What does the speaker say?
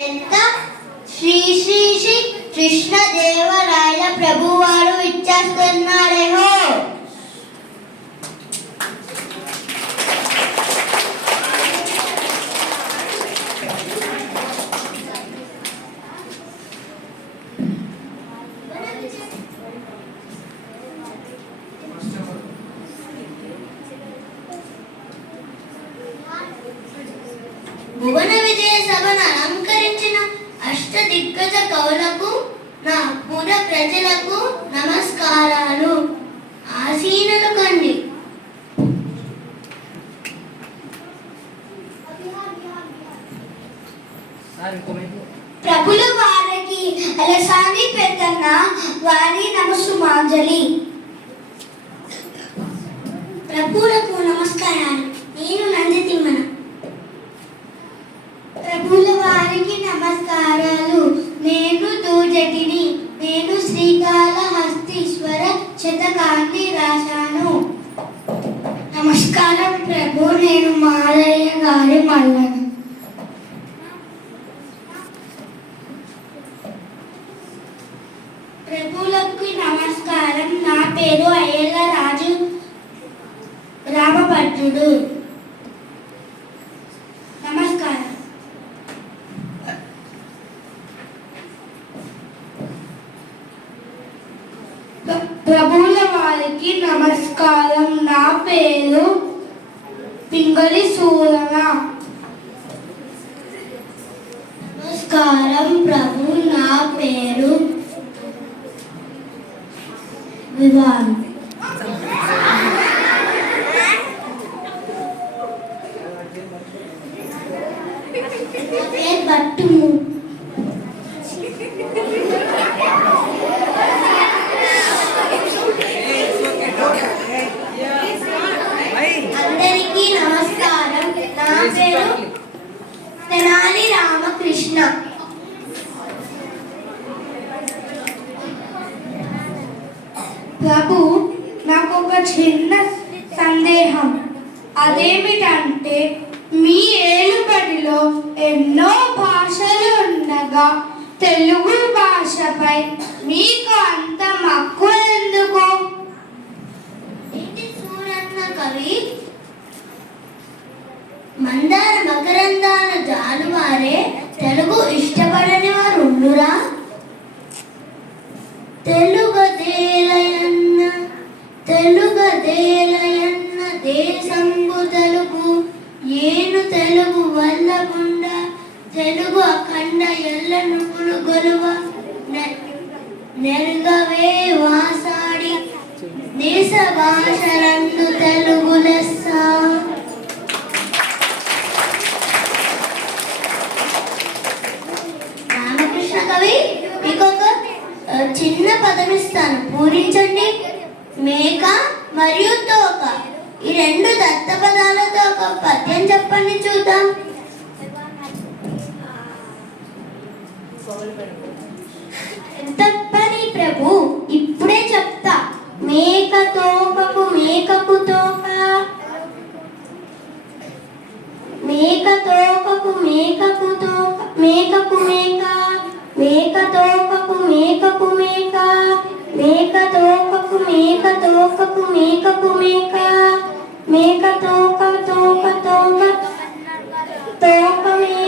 ఎంత శ్రీ శ్రీ శ్రీ కృష్ణదేవరాయల ప్రభువారు ఇచ్చేస్తున్నారేమో. భువన విజయ సభను అలంకరించిన అష్టదిగ్గజ కవులకు, నా పుర ప్రజలకు నమస్కారాలు. ఆసీనులు కండి. ప్రభుల వారికి అలసాని పెద్దన్న వారి నమస్సుమాంజలి. ప్రభులకు నమస్కారాలు. నేను నందితిమ్మన. ప్రభుల వారికి నమస్కారాలు. నేను దూజటిని. నేను శ్రీకాళహస్తీశ్వర శతకాన్ని రాశాను. నమస్కారం ప్రభు. నేను మాలయ్య గారి మల్లను. ప్రభులకు నమస్కారం. నా పేరు అయ్యల రాజు రామభద్రుడు. నమస్కారం. ప్రభువుల వారికి నమస్కారం. నా పేరు పింగళి సూరన. నమస్కారం ప్రభు. నా పేరు వివాన్. బట్టుము. అందరికీ నమస్కారం. నా పేరు తెనాలి రామకృష్ణ. ప్రభు, నాకు ఒక చిన్న సందేహం. అదేమిటంటే, మీ ఏలుబడిలో ఎన్నో భాషలు ఉండగా తెలుగు భాషపై మీకు అంత మక్కువ ఎందుకు? కవి మందార మకరందాల జాలువారే తెలుగు ఇష్టపడని వారు ఉండురా? తెలుగదేలయన్న దేశంబు తెలుగు ఏను తెలుగు వల్లగుండ తెలుగు అఖండ ఎల్ల నువ్వులు గొలువ నెల్గవే వాసాడి దేశ భాషలందు తెలుగు లెస్స. రామకృష్ణ కవి మీకు ఒక చిన్న పదం ఇస్తాను, పూరించండి. మేక మరియు తోక, ఈ రెండు దత్త పదాలతో ఒక పద్యం చెప్పండి చూద్దాం. తప్పని ప్రభు, ఇప్పుడే చెప్తా. మేక తోకకు మేకకు తోక, మేక తోకకు మేకకు తోక, మేకకు మేక, మేక తోకకు మేకకు మేక, మేక తోకకు మేక తోకకు మేకకు మేక, మేక తోక తోక తోక తోక మేక.